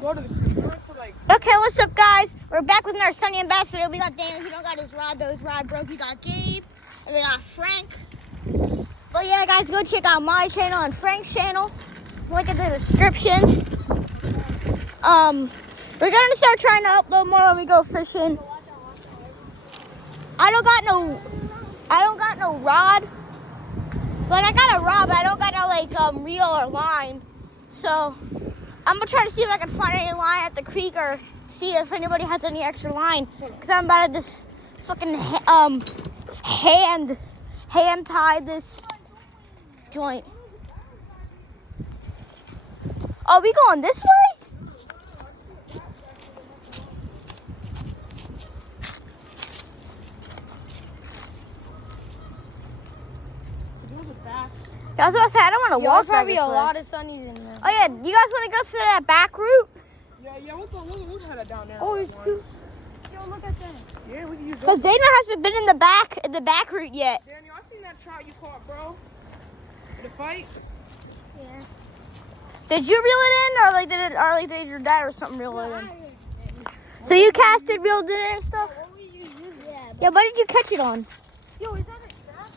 Go to the creek. Okay, what's up, guys? We're back with another Sunny and Bass video. We got Daniel. He don't got his rod, though. His rod broke. We got Gabe. And we got Frank. But yeah, guys, go check out my channel and Frank's channel. Link in the description. We're gonna start trying to upload more when we go fishing. I don't got no rod. Like, I got a rod, but I don't got no reel or line. So I'm gonna try to see if I can find any line at the creek or see if anybody has any extra line. Cause I'm about to just fucking hand tie this joint. Oh, we going this way? I was about to say, I don't want to walk back this way. There's probably a lot of sunnies in there. Oh yeah, you guys want to go through that back route? Yeah, we'll head it down there. Oh, it's two. Yo, look at that. Yeah, we can use Because Dana hasn't been in the back route yet. Daniel, I seen that trout you caught, bro. In the fight. Yeah. Did you reel it in, or did your dad or something reel it in? So you casted, reeled it in and stuff? Yeah, what did you catch it on? Yo, is that a trap?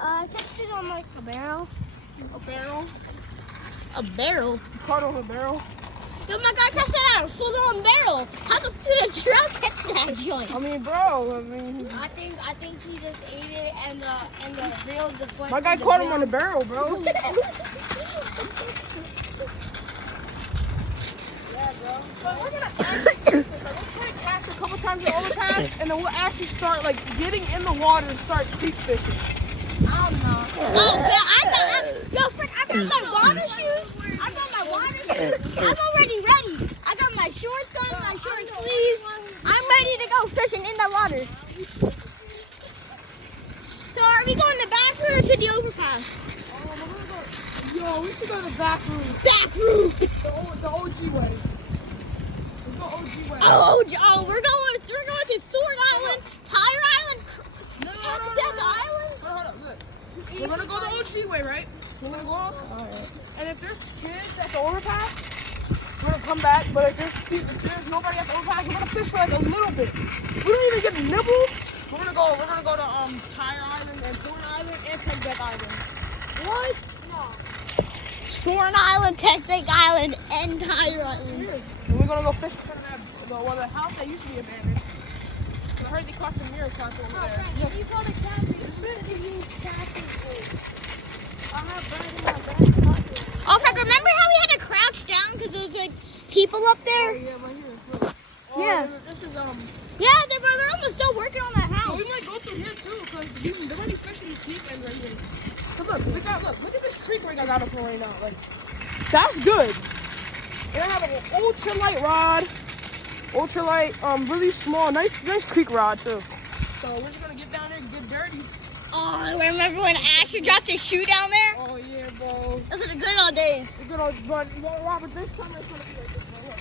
I catched it on like a barrel. A barrel. A barrel? You caught on a barrel. Yo, my guy catch that out of a full-on barrel. How the did a trout catch that joint? I mean, bro. I think he just ate it and the reel deflected. My guy caught him on the barrel, bro. Yeah, bro. But we're gonna actually, we'll try to cast a couple times in overpass, and then we'll actually start getting in the water and start creek fishing. I don't know. Oh, yeah, Frank, I got my water shoes. I'm already ready. I got my shorts on, my short sleeves. I'm ready to go fishing in the water. So are we going the back route or to the overpass? Yo, we should go to the back route. Back route. The OG way. Let's go OG way. Oh, we're going to Thorn Island, Tire Island, Academic Island. Hold up, look. We're gonna go the OG way, right? We're gonna go up. Alright. And if there's kids at the overpass, we're gonna come back. But if there's nobody at the overpass, we're gonna fish for a little bit. We don't even get a nibble. We're gonna go to Tire Island and Thorn Island and Tech Island. What? No. Thorn Island, Technic Island, and Tire Island. Yeah. And we're gonna go fish in front of the house that used to be abandoned. I heard they caught some mirror shots over there. Yeah. You called it casting. You should have used casting. I have bread in my back pocket. Oh, Frank, remember how we had to crouch down because there was people up there? Oh, yeah, right here. Look. Oh, Yeah. This is Yeah, they're almost still working on that So house. we might go through here too, because they're already fishing these creek ends right here. Cause look at this creek rig I got up on right now. That's good. And I have an ultralight rod. Really small, nice creek rod too. So we're just gonna get down there and get dirty. Oh, remember when Asher dropped his shoe down there? Oh yeah, bro. Those are the good old days. The good old, but Robert, this summer it's gonna be like this, bro. Look.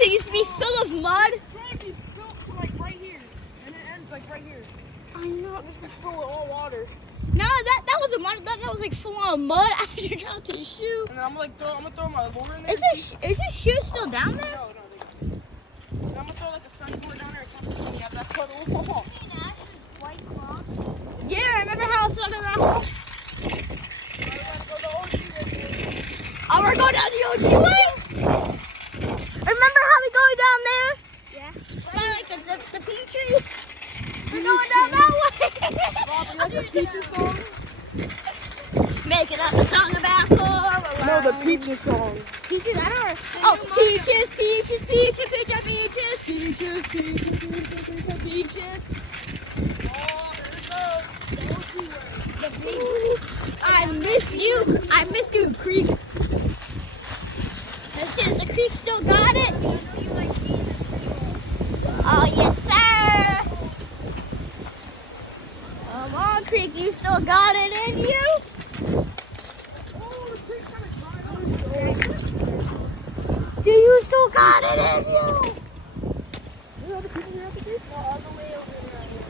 It used to be full of mud. It's trying to be built to right here, and it ends right here. I know. It's just full with all water. No, that wasn't mud. That was full on mud. Asher dropped his shoe. And then I'm gonna throw my lure in there. Is his shoe still down there? No. I'm gonna throw a sunny board down there and catch a sunny out that puddle. Oh. Yeah, I remember how it felt in that house. Oh, we're going down the OG way? Remember how we going down there? Yeah. By the peaches? We're going down that way. Bob, you like the Peaches song? Making up a song about Laura. No, the Peaches song. Peaches, I don't know. Oh, peaches, peaches, peaches, peaches, peaches. Peaches, peaches, peaches, peaches. Oh, there it goes. The Ooh, I miss you, Creek. The Creek still got it. Oh, yes, sir. Come on, Creek, you still got it in you. Oh, the creek's kind of dry. Do you still got it in you? You know the people here at the creek? No, all the way over here.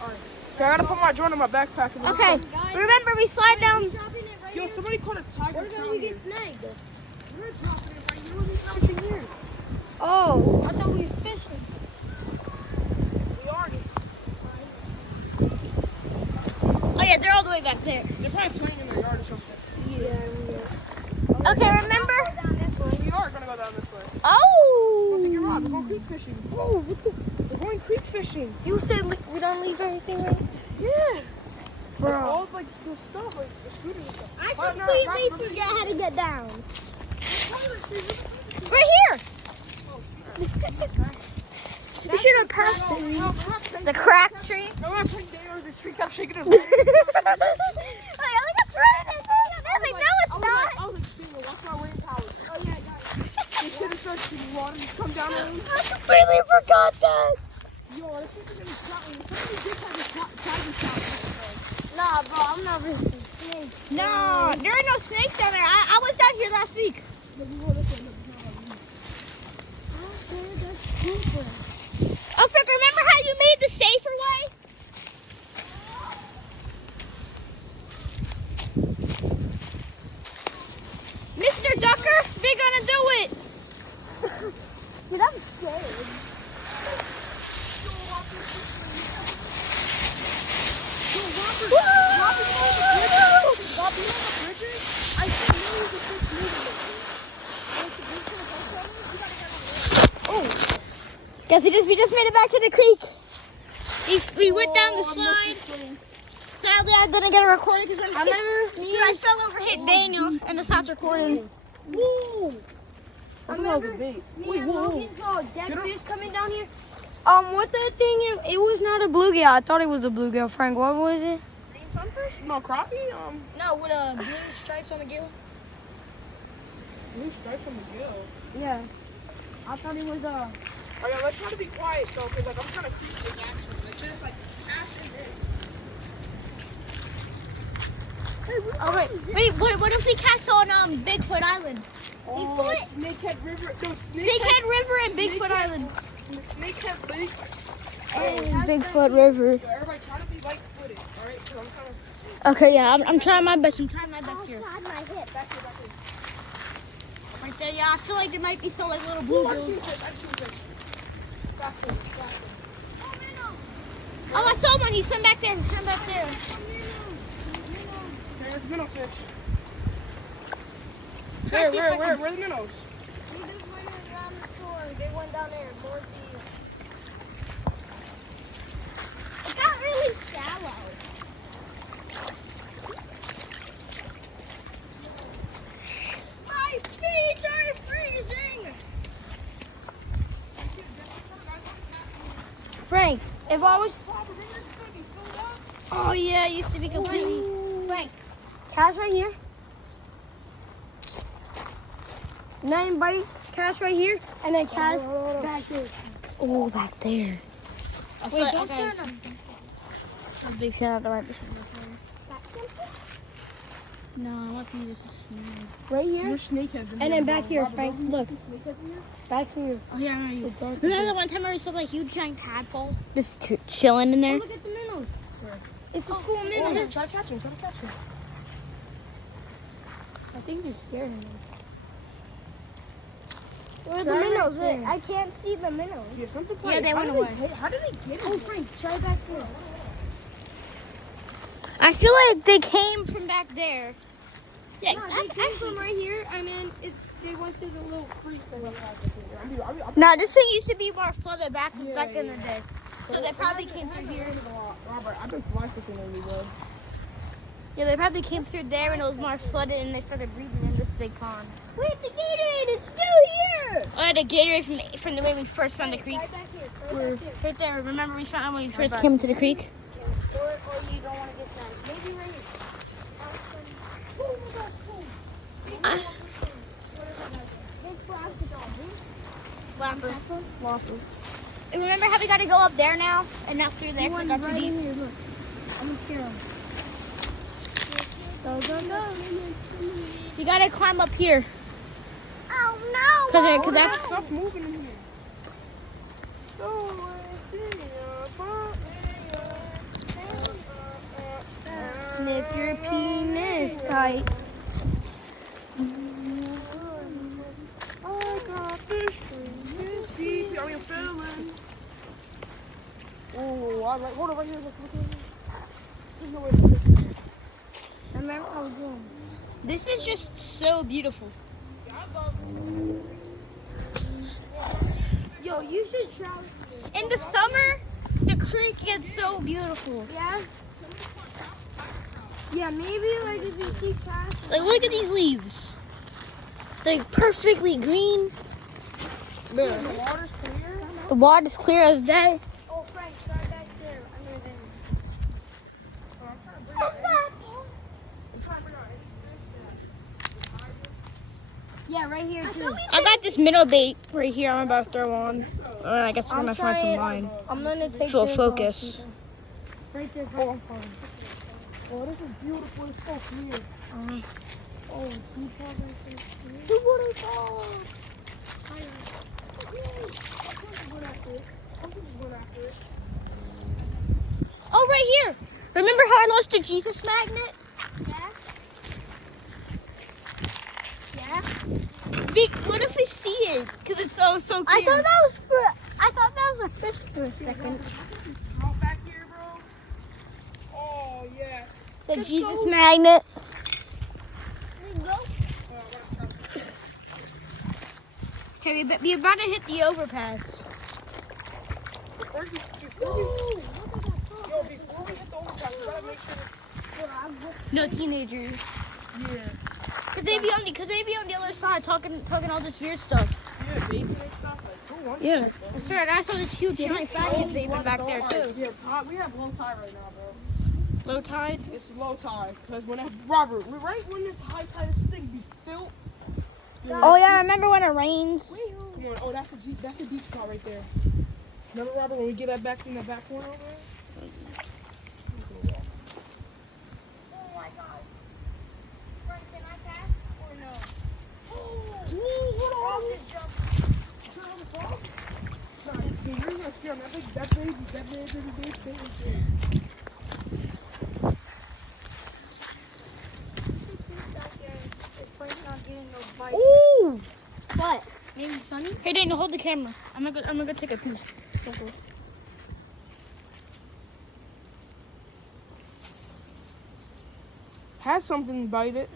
All right. Okay, I gotta put my joint in my backpack. Okay, remember we slide down. Yo, somebody caught a tiger. Where did we get snagged? We're dropping it right here. We're fishing here. Oh, I thought we were fishing. We are. Oh yeah, they're all the way back there. They're probably playing in their yard or something. Okay, remember? We are gonna go down this way. Oh. Take your rod. We're going creek fishing. Oh, We're going creek fishing. you said we don't leave everything right? Yeah. Bro. Like, all like the stuff, like the scooters and stuff. I Right, no, completely right, forgot how to get down. Right here. We should have passed No, it. we're not playing. The crack tree. No, we're not playing there. The tree kept shaking his leg. Like, look, it's right in there. I was like, no, it's not. I was like, Steven, what's my rain power? Oh, yeah, I got it. This shit is starts to run and come down on me. I completely forgot that. Yo, I think we're gonna shot me. Somebody did have a tiger shot. Nah, bro, I'm not risking. No, there are no snakes down there. I was down here last week. Oh, Frick, remember how you made the safer way? Mr. Ducker, we're gonna do it. Dude, I'm scared. Guess we just made it back to the creek. We went down the slide. Sadly, I didn't get a recording because I fell over, hit Daniel, and it stopped recording. Woo! I What the hell's a remember bait? me and Logan saw a dead Get her. fish coming down here. What that thing? It was not a bluegill. I thought it was a bluegill. Frank, what was it? Green sunfish? No, crappie? No, with blue stripes on the gill. Blue stripes on the gill. Yeah. I thought it was Okay, let's try to be quiet though, because like I'm trying to creep this action. It's just like after this. All right. Wait, what if we cast on Bigfoot Island? Oh, Bigfoot? Snakehead River. No, Snakehead River and Bigfoot Snakehead- Island. Snakehead Lake. Bigfoot River. So everybody try to be light-footed, all right? Because I'm trying to Okay, yeah, I'm trying my best. I'm trying my best here. my hip. back here, back here. Right there, yeah. I feel like there might be some like little I bluegills. see fish. I see fish. Back here, back here. Oh, I saw one. He swam back there. He swam back there. Okay, there's minnow fish. Try to see if I Where can- are the minnows? They just went around the shore. They went down there. It got really shallow. My feet are freezing. Frank, if I was Oh yeah, it used to be completely. Frank, cast right here. Nine bite, cast right here, and then cast back here. Oh, back there. Wait, don't stand up. A big shot out the right beside my phone. No, I want to use a snake. Right here, There's snakeheads in and then back here, Robert, Frank. don't you Look, see snakeheads in here? back here. Oh yeah, I know. Don't- Remember the one time I saw that huge giant tadpole just chilling in Oh, there? look at the minnows. It's a school Oh, minnow. here, try to catch him, try to catch him. I think you're scared of them. Where are the Try right minnows? there. I can't see the minnows. Yeah, something Yeah, they went away. How did they get Oh, in? Frank, try back here. I feel like they came from back there. Yeah, No, that's they came actually. from right here, and then they went through the little creek. No, this thing used to be more flooded back in the Yeah. day. So they probably came through here. Robert, I've been fly fishing lately, bro. Yeah, they probably came through there and it was more flooded and they started breathing in this big pond. Wait, the Gatorade, it's still here. Oh, yeah, the Gatorade from the way we first found the creek. Right back here. Right back here. Right there. Remember we found when we first came to the creek? Or you don't want to get that. Maybe right here. Oh my gosh, Ah. big plastic dog. Flapper. Waffle. And remember how we got to go up there now and not through there? One Got too right deep. in here, look. I'm gonna scare him. Go, go, go. You got to climb up here. Oh no! Cause that's Stuff moving in here. Sniff your penis tight. I got fish dreams, deep. How you feeling? Oh, I like. Hold on, right here. Look here. There's no way to fish here. I remember I was doing. This is just so beautiful. Yeah, I love Yo, you should travel. In the summer, the creek gets so beautiful. Yeah? Yeah, maybe like if you keep passing. Like, look at these leaves. Like, perfectly green. the water's clear. The water's clear as day. Oh, Frank, try back there under the. Oh, I'm trying to bring out any fish that Yeah, right here too. I got this minnow bait right here I'm about to throw on. I guess I'm gonna find some line. I'm gonna take So this focus. off. Right there. Oh, I'm fine. Oh, this is beautiful. It's so clear. Oh, deep water right there. Two waterfalls. Oh, right here. Remember how I lost the Jesus magnet? Yeah. Yeah. What if we see it? Cause it's so clear. I thought that was a fish for a second. Come back here, bro. Oh, yes. The Jesus magnet. Let's go. Okay, we about to hit the overpass. Before we hit the overpass, we gotta make sure. No teenagers. Yeah. Cause they be on the other side talking all this weird stuff. Yeah, vaping and stuff. Like, who wants Yeah. that, bro? I swear, I saw this huge giant fat kid vaping back there too. Yeah, we have low tide right now, bro. Low tide. It's low tide. Because when Robert, right when it's high tide, this thing be filled. Oh yeah, I remember when it rains. Come on. Oh, that's the deep spot right there. Remember, Robert, when we get that back in the back corner over there? Oh my God. Frank, can I pass or no? Ooh, what Rob on? just jumped. Turn on the frog? Nah, dude, you're gonna scare him. That baby. Ooh. What? Maybe Sunny. Hey Daniel, hold the camera. I'm gonna go take a pee. Has something bite it.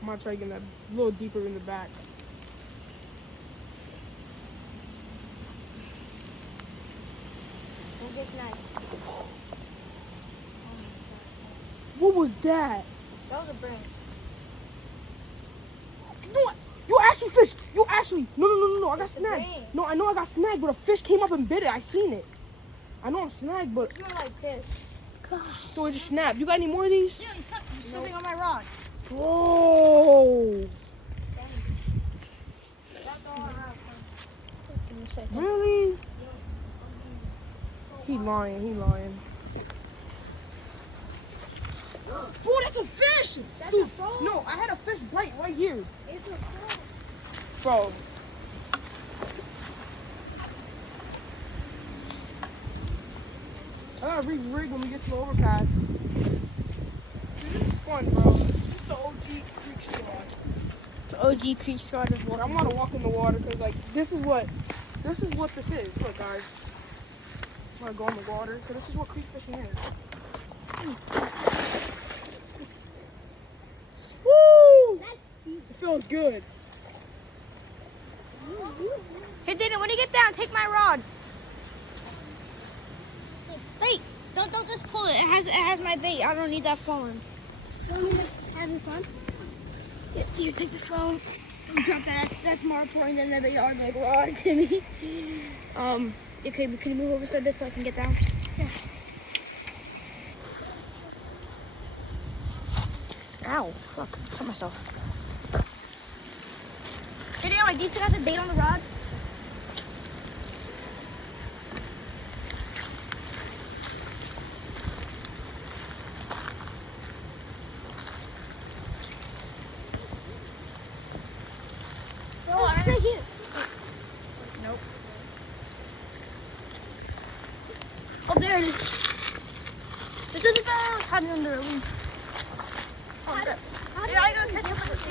I'm gonna try getting that a little deeper in the back. Don't get sniped. What was that? That was a branch. You actually fished. No. I got snagged. brain. No, I know I got snagged, but a fish came up and bit it. I seen it. I know I'm snagged, but It's not like this. so it just snapped. You got any more of these? Yeah, he's something on my rod. Bro. That's all I have. Give me a second. Really? He lying. Oh, that's a fish! That's Dude, a frog. no, I had a fish bite right here. It's a frog. Bro. I gotta re-rig when we get to the overpass. Dude, this is fun, bro. This is the OG creek shore. The OG creek shot is I'm gonna walk in the water because, like, this is what this is. Look, guys. I'm gonna go in the water because this is what creek fishing is. Woo! That's deep. It feels good. Hey Daniel, when you get down, take my rod. Wait, don't just pull it. It has my bait. I don't need that phone. Having fun? Here, take the phone. Drop that. That's more important than the yard like rod to me. Okay, but can you move over so I can get down? Yeah. Ow, fuck. Cut myself. Hey, Daniel, like, do you still have the bait on the rod? Oh, it's right here. Nope. Oh, there it is. This is the bounce. Really? You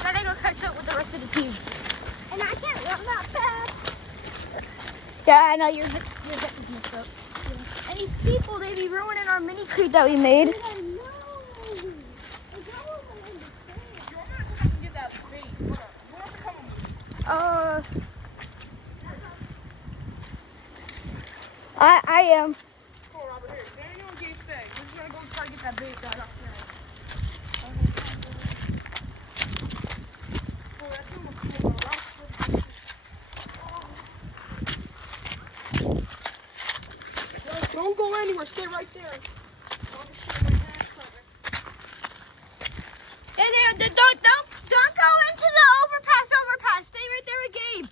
gotta go catch up with the rest of the team. And I can't run that fast. Yeah, I know you're getting mixed up. Yeah. And these people, they be ruining our mini creek that we made. Dude, I know. I don't understand. Get that spade. Hold up. You have to come with me. I am. Come on, Robert, here. Daniel and Gabe Feg. We're just gonna go try to get that bait that up there. Don't go anywhere. Stay right there. Don't go into the overpass. Stay right there with Gabe.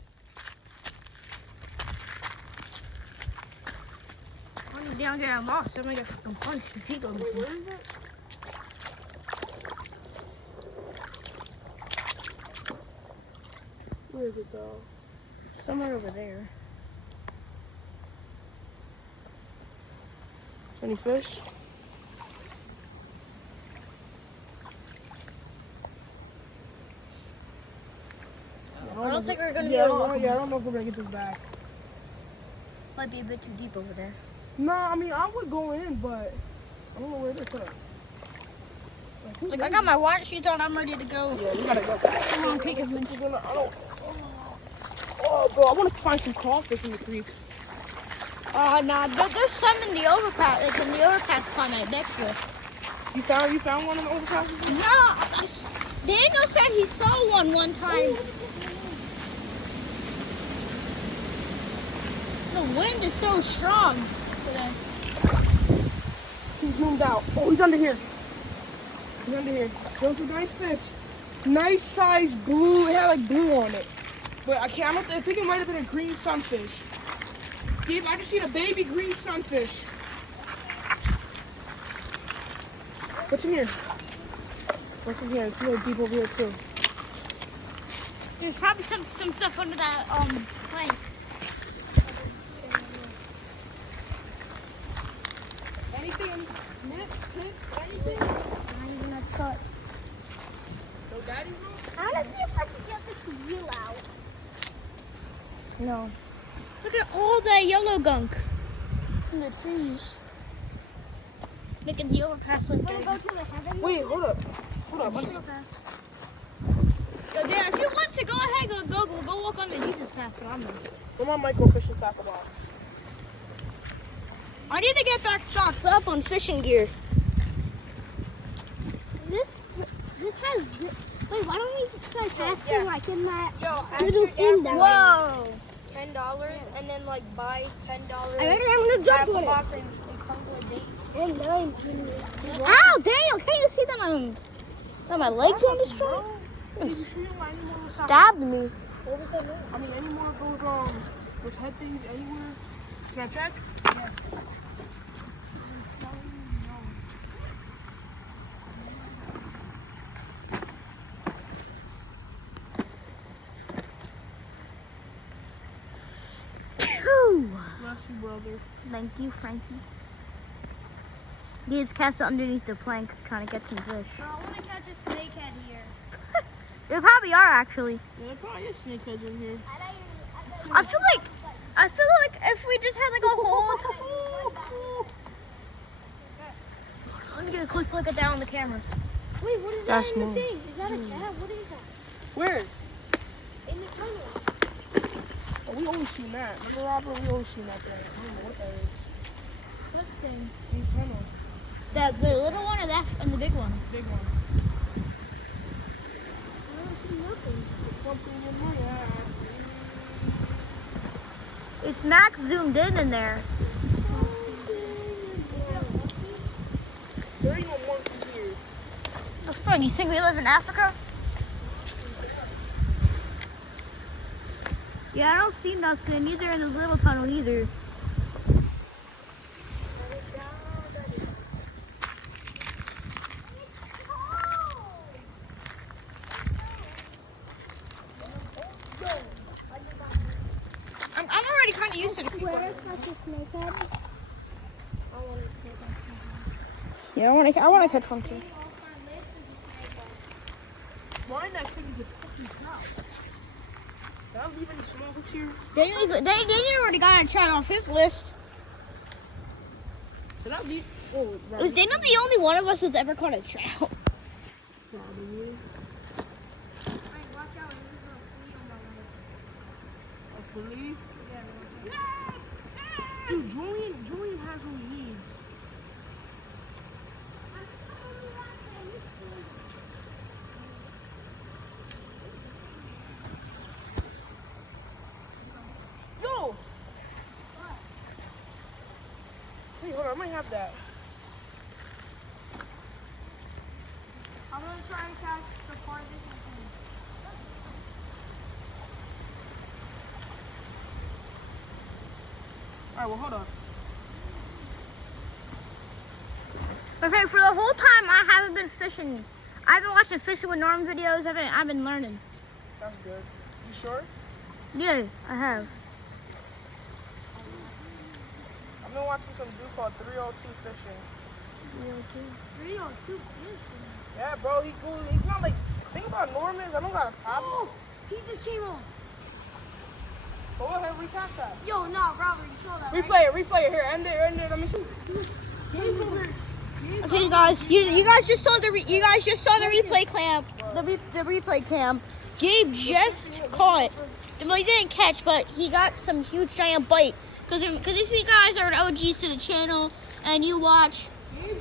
I'm down getting lost. I'm gonna get fucking punched if he goes. Wait, where is it? Where is it though? It's somewhere over there. Any fish? I don't think we're gonna Yeah, I be able to. don't know if we're gonna get this back. Might be a bit too deep over there. No, I mean I would go in, but I don't know where they're at. Like I got my water shoes on. I'm ready to go. Yeah, we gotta go back. Come on, take a minute. Oh, bro, I want to find some crawfish in the creek. Nah, there's some in the overpass. It's in the overpass pond right next to it. You found one in the overpass? No, Daniel said he saw one time. The wind is so strong today. He's zoomed out. Oh, he's under here. He's under here. Those are nice fish. Nice size blue. It had like blue on it. But I think it might have been a green sunfish. Gabe, I just seen a baby green sunfish. What's in here? What's in here? It's a little deep over here too. There's probably some stuff under that plank. Anything? Nips, tips, anything? Not even a foot. No daddy's room? I want to see if I can get this wheel out. No. Look at all that yellow gunk in the trees. Making the overpass like Want to go to the heaven? Wait, hold up. So, yeah, if you want to, go ahead, go walk on the Jesus path. But I'm not. Where's my micro fishing tackle box? I need to get back stocked up on fishing gear. This has. Wait, why don't we try casting like in that Yo, little thing down Whoa! $10 and then like buy $10. I already am gonna jump Tackle on it. box and come with dates. And then, Ow, Daniel, can't you see that my legs on this tree? Did you see any more Stabbed me. What was that? I mean, any more of those head things anywhere? Can I check? Yeah. Bless you, brother. Thank you, Frankie. Gabe's cast underneath the plank trying to get some fish. I want to catch a snakehead here. There probably are actually. Yeah, there probably is snakeheads in here. I feel like if we just had like a whole. Let me get a close look at that on the camera. Wait, what is That's that in small. the thing? Is that a cat? What is that? Where? In the tunnel. Oh, we always seen that. Remember, Robert? We always seen that thing. I don't know what that is. What thing? In the tunnel. The little one or that and the big one? Big one. I don't see nothing. There's something in my ass. It's Max zoomed in there. There ain't no monkey here. The fuck? You think we live in Africa? Yeah, I don't see nothing either in the little tunnel either. I'm already kind of used to it. Where catch a snakehead? I want a snakehead. Yeah, I wanna catch one too. My next thing is a fucking trout. Did I leave any small hooks here? Daniel already got a trout off his list. Did I leave? Oh, Was Daniel the only one of us that's ever caught a trout? probably. A flea? Dude, Julian has what he needs. Yo! Hey, hold on, I might have that. I'm gonna try and catch the farthest I can. Alright, well, hold on. Okay, for the whole time I haven't been fishing. I've been watching Fishing with Norm videos. I've been learning. That's good. You sure? Yeah, I have. I've been watching some dude called 302 Fishing. 302 fishing. Yeah, bro, he cool. He's not like, think about Norman. I don't got a problem. Oh, he just came on. Go ahead, recast that. Yo, nah, Robert, you saw that, right? Replay it. Here, end it. Let me see. Okay, guys, you guys just saw the replay cam. The replay cam. Gabe just caught. Well, he didn't catch, but he got some huge giant bite. Because if you guys are OGs to the channel and you watch,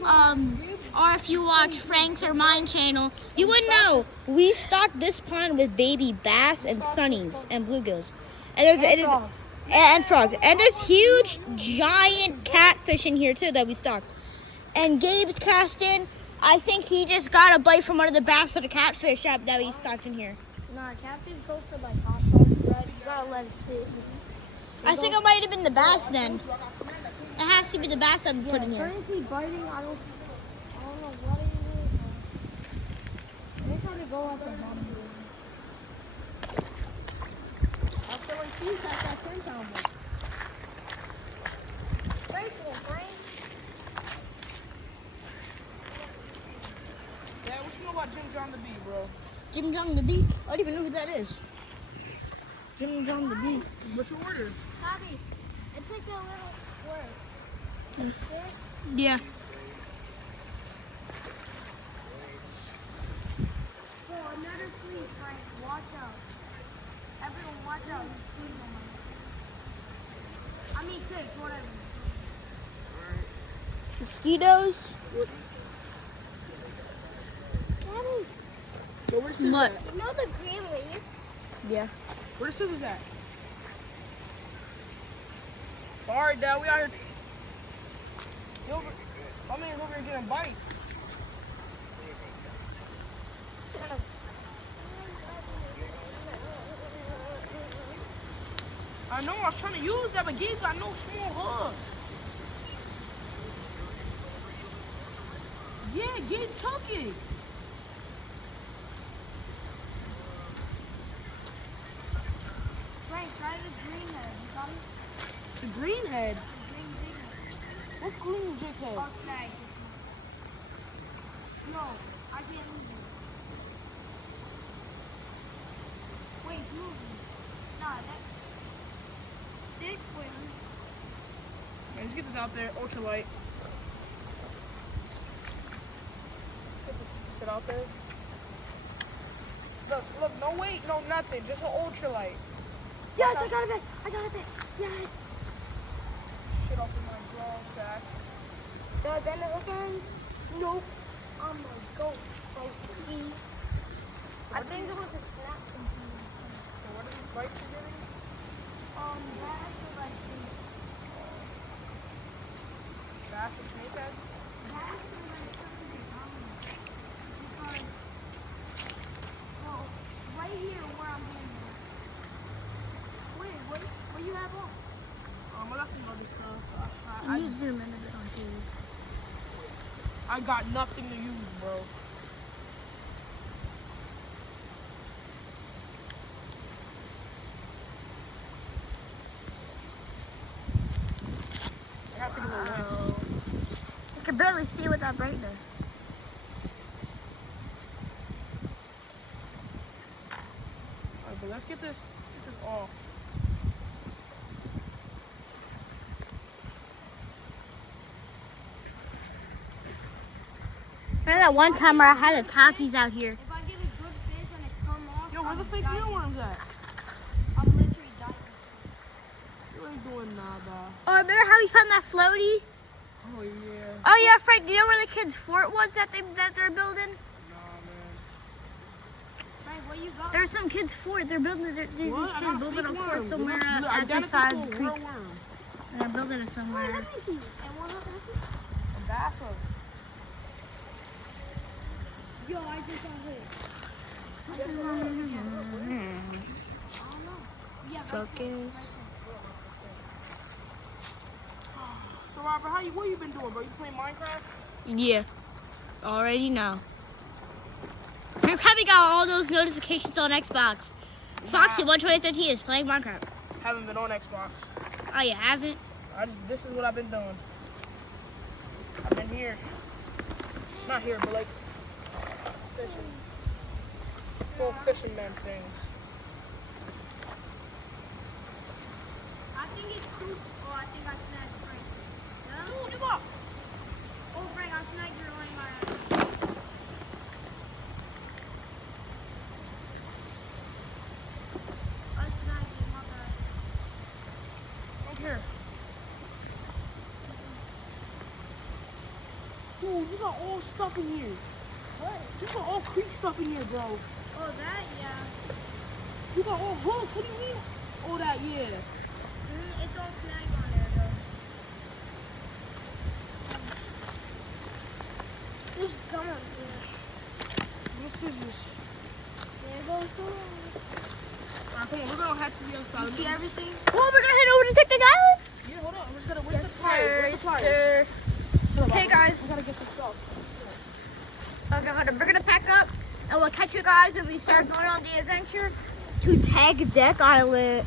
or if you watch Frank's or mine channel, you would know we stocked this pond with baby bass and sunnies and bluegills, and frogs. And there's huge giant catfish in here too that we stocked. And Gabe's casting. I think he just got a bite from one of the bass or the catfish that we stocked in here. Nah, catfish go for like hot dogs, right? You gotta let it sit. I think it might have been the bass then. It has to be the bass that we put in here. Currently biting, I don't know what it is. They try to go at the bottom. I feel like she's got that 10-pound one. Yeah, what you know about Jim John the Bee, bro? Jim John the Bee? I don't even know who that is. Jim John the Bee. What's your order? Bobby, it's like a little squirt. Yeah. So another flea, Frank, watch out. Everyone watch out, there's fleas on my I mean ticks, whatever. Mosquitoes. Daddy, Yo, where's the scissors What? at? you know the green leaf? Yeah. Where's the scissors at? Alright, Dad, we out here. My man's over here getting bites. I know, I was trying to use that, but Gabe got no small hooks. Yeah, Gabe took it. Frank, try the green head. You got it? The green head. The green jig head. What green jig head? I'll snag this one. No, I can't lose it. Wait, move it. Nah, that stick with Man, let's get this out there. Ultralight. Get this shit out there. Look, no weight, no nothing. Just an ultralight. Yes, I got it back. I got it back. Yes. Shit off in my draw sack. Did I bend it again? Nope. I'm gonna go. I think it was a snap computer. So what are these bites you're getting? Bass or like snake. Bass or snakehead? Bass or like something because, well, right here where I'm getting it. Wait, what you have on? I got some other stuff. You zoom in a bit on TV. I got nothing to use, bro. I have to get a winch. can barely see with that brightness. Alright, but let's get this off. Remember that one time where I had the tackies out here? If I get a good fish and it come off, Yo, where the I'm fake dying. mealworms at? I'm literally dying. You ain't doing nada. Oh, remember how we found that floaty? Oh yeah. Oh yeah, Frank, do you know where the kids' fort was that they're building? Nah, man. Frank, what you got? There's some kids' fort. They're building these What? I kids got a building a fake fort worm. somewhere It looks at this identical side to of a the real creek. worm. They're building it somewhere. And what happened? A bass hook. Yo, I just got hit. I don't know. Yeah, right Focus. there, right So Robert, what you been doing, bro? You playing Minecraft? Yeah, already know. You probably got all those notifications on Xbox. Foxy 12013 is playing Minecraft. Haven't been on Xbox. Oh, you haven't? This is what I've been doing. I've been here. Not here, but like fishing. Full fisherman things. I think it's two. Oh, I think I snagged Frank. Yeah? Dude, you got. Oh, Frank, I snagged your line by accident. I snagged you, my bad. Look here. Dude, you got all stuff in here. What? You got all creek stuff in here, bro. Oh, that, yeah. You got all hooks. What do you mean? All that, yeah. It's all snagged on there, though. Just come on. Your scissors. There goes the line. Alright, come on. We're gonna head to the other side. You see everything? Well, we're gonna head over to Technic Island. Yeah, hold on. We're just gonna wait Yes, the tires. sir. Where's the tires? Sir. Hold on, Okay, Robert. guys. We gotta get some stuff. Okay, hold on. We're gonna pack up, and we'll catch you guys when we start going on the adventure to Tech Deck Island.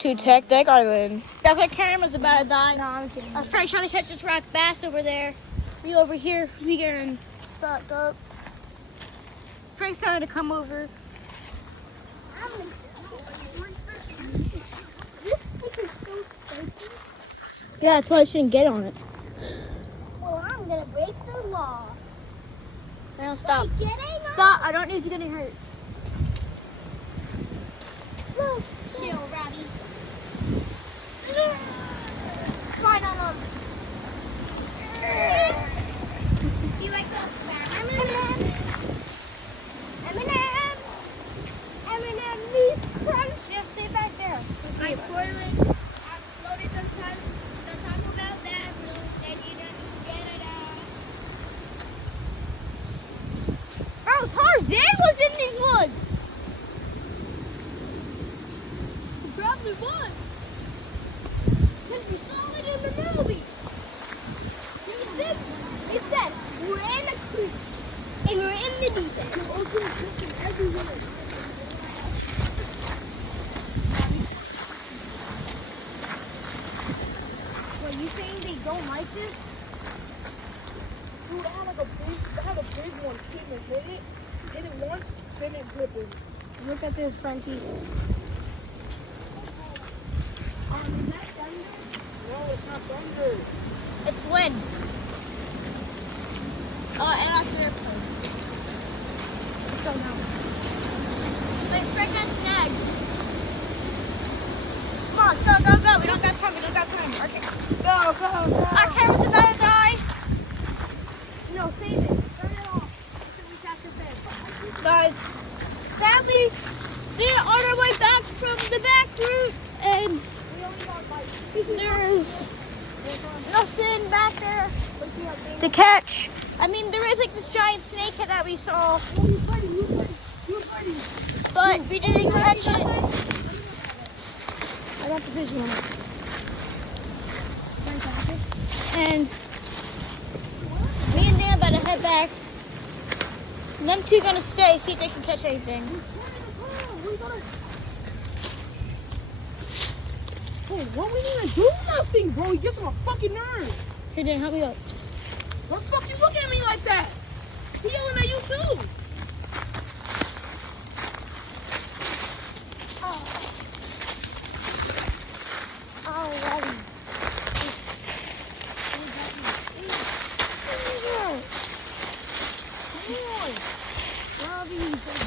To Tech Deck Island. Guys, our camera's about to die. No, I'm kidding. Frank's trying to catch this rock bass over there. We over here, we getting stocked up. Frank's trying to come over. This stick is so spiky. Yeah, that's why I shouldn't get on it. Well, I'm gonna break the law. Now stop. Hey, get it? Stop, I don't need you getting hurt. Look, chill, Robbie. Fine on him. You like the M&M, these crunch. Just stay back there. I spoiled it. I loaded the Taco Bell bathroom. Then you didn't get it out. Bro, Tarzan was in these woods. It probably was. Because we saw it in the movie. It said, we're in a creek. And we're in the deep end. You're also cooking everywhere. What, you saying they don't like this? Dude, I had a big one. Came and hit it. Hit it once, then it clipped it. Look at this, Frankie. Is that thunder? No, it's not thunder. It's wind. Oh, and that's an airplane. Let's go now. Wait, Frank got snagged. Come on, go. We don't got time. Okay. Go. Our camera's about to die. No, save it. Turn it off. Until we catch a fish. Guys, sadly, we're on our way back from the back route, and We only got like there's nothing back there to catch. I mean, there is like this giant snakehead that we saw, but we didn't catch it. I got the visual. And me and Dan better head back. And them two gonna stay, see if they can catch anything. Hey, what we need to do nothing, bro. You get on my fucking nerves. Here, Dan, help me up. What the fuck you look at me like that? He yelling at you too. Alrighty.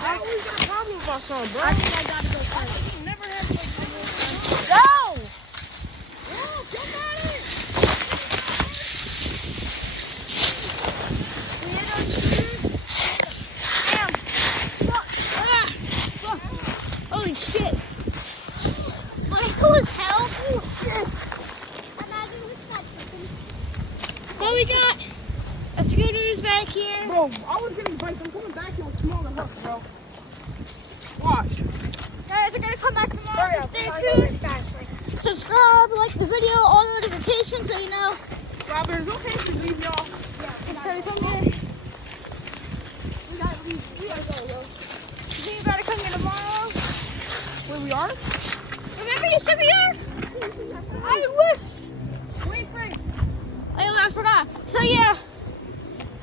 I always got a problem with my son, bro. I think I gotta go first. You never had like Go! oh, somebody! Damn. Holy shit. What was hell? Oh shit. What we got? A scooter's back here. Bro, I was getting bites. I'm coming back here with smaller hooks, bro. Watch. Guys, we're gonna come back tomorrow. Stay tuned. Subscribe, like the video, all notifications so you know. Robert, it's okay if you leave, y'all. So we come here. We gotta leave. We gotta go, yo. So you better come here tomorrow. Where we are? Remember you said we are? I wish. Wait, Frank. I forgot. So yeah,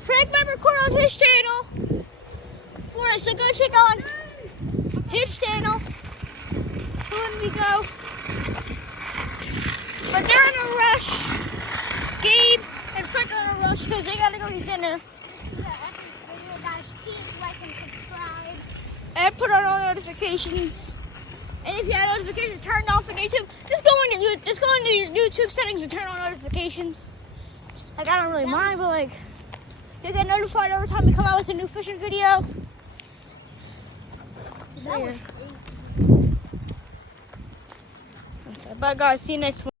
Frank might record on his channel for us. So go check out his channel when we go. But they're in a rush. Gabe and Frank are in a rush because they gotta go eat dinner. And put on all notifications. And if you have notifications turned off on YouTube, just go into your YouTube settings and turn on notifications. Like I don't really mind, but like you get notified every time we come out with a new fishing video. So, yeah. Okay, bye guys, see you next one.